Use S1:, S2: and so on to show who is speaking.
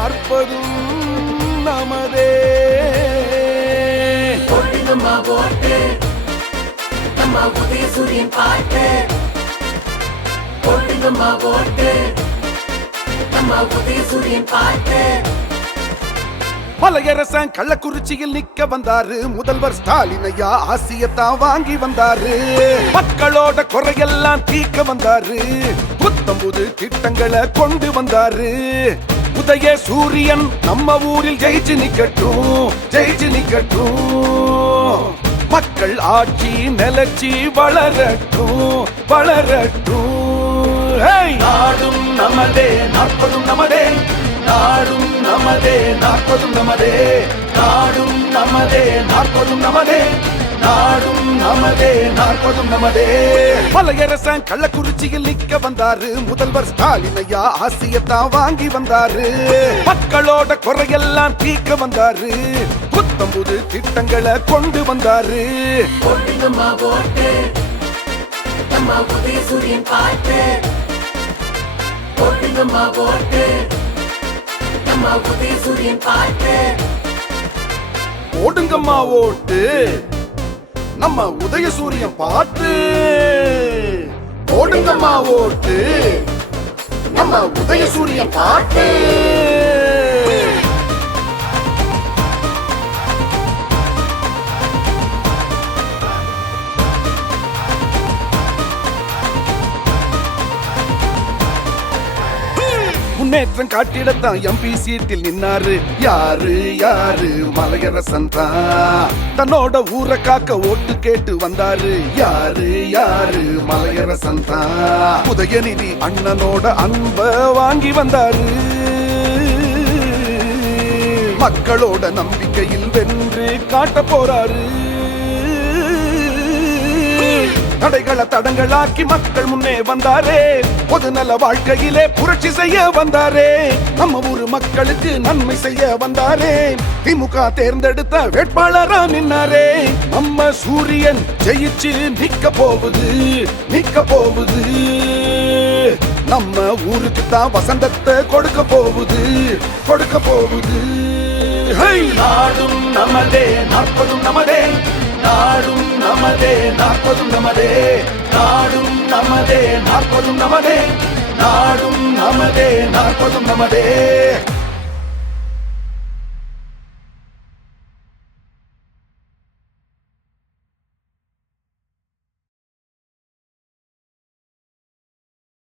S1: நாற்பதும் நமதே.
S2: போடுங்கம்மா ஓட்டு நம்ம உதயசூரியன் பாட்டு. போடுங்கம்மா ஓட்டு நம்ம உதயசூரியன் பாட்டு.
S1: மலையரசன் கள்ளக்குறிச்சியில் நிக்க வந்தாரு. முதல்வர் ஸ்டாலின் ஐயா ஆசியத்தான் வாங்கி வந்தாரு. மக்களோட குறையெல்லாம் தீர்க்க வந்தாரு. புத்தம்புது திட்டங்களை கொண்டு வந்தாரு. உதய சூரியன் நம்ம ஊரில் ஜெயிச்சு நிக்கட்டும் ஜெயிச்சு நிக்கட்டும். மக்கள் ஆட்சி நிலச்சி வளரட்டும் வளரட்டும். நாடும் நமதே நாற்பதும் நமதே. நாடும் நமதே நாற்பதும் நமதே. நாடும் நமதே நாற்பதும் நமதே. நாடும் நமதே நாற்பதும் நமதே. மலையரசன் கள்ளக்குறிச்சியில் நிக்க வந்தாரு. முதல்வர் ஸ்டாலின் ஐயா ஆசியத்தான் வாங்கி வந்தாரு. மக்களோட குறையெல்லாம் தீர்க்க வந்தாரு. புத்தம்புது திட்டங்களை கொண்டு வந்தாரு. ஓடுங்கம்மா ஓட்டு. நம்ம உதயசூரியன் பாட்டு. ஓடுங்கம்மா ஓட்டு. நம்ம உதயசூரியன் பாட்டு. முன்னேற்றம் காட்டிடத்தான் எம்பி சீட்டில் நின்னாரு. யாரு யாரு? மலையரசன் தான் தன்னோட ஊரை காக்க ஓட்டு கேட்டு வந்தாரு. யாரு யாரு? மலையரசன் தான் உதயநிதி அண்ணனோட அன்ப வாங்கி வந்தாரு. மக்களோட நம்பிக்கையில் வென்று காட்ட போறாரு. தடைகளை தடங்களாக்கி மக்கள் முன்னே வந்தாரே. பொதுநல வாழ்க்கையிலே புரட்சி செய்ய வந்தாரே. நம்ம ஊரு மக்களுக்கு நன்மை செய்ய வந்தாரே. திமுக தேர்ந்தெடுத்த வேட்பாளரா நின்னாரே. நம்ம சூரியன் ஜெயிச்சு நிக்க போகுது நிக்க போகுது. நம்ம ஊருக்கு தான் வசந்தத்தை கொடுக்க போகுது கொடுக்க போகுது. ஹை! நாடும் நமதே நாற்பதும் நமதே. நமதே நாற்பதும் நமதே. நாடும் நமதே நாற்பதும் நமதே. நாடும் நமதே நாற்பதும் நமதே.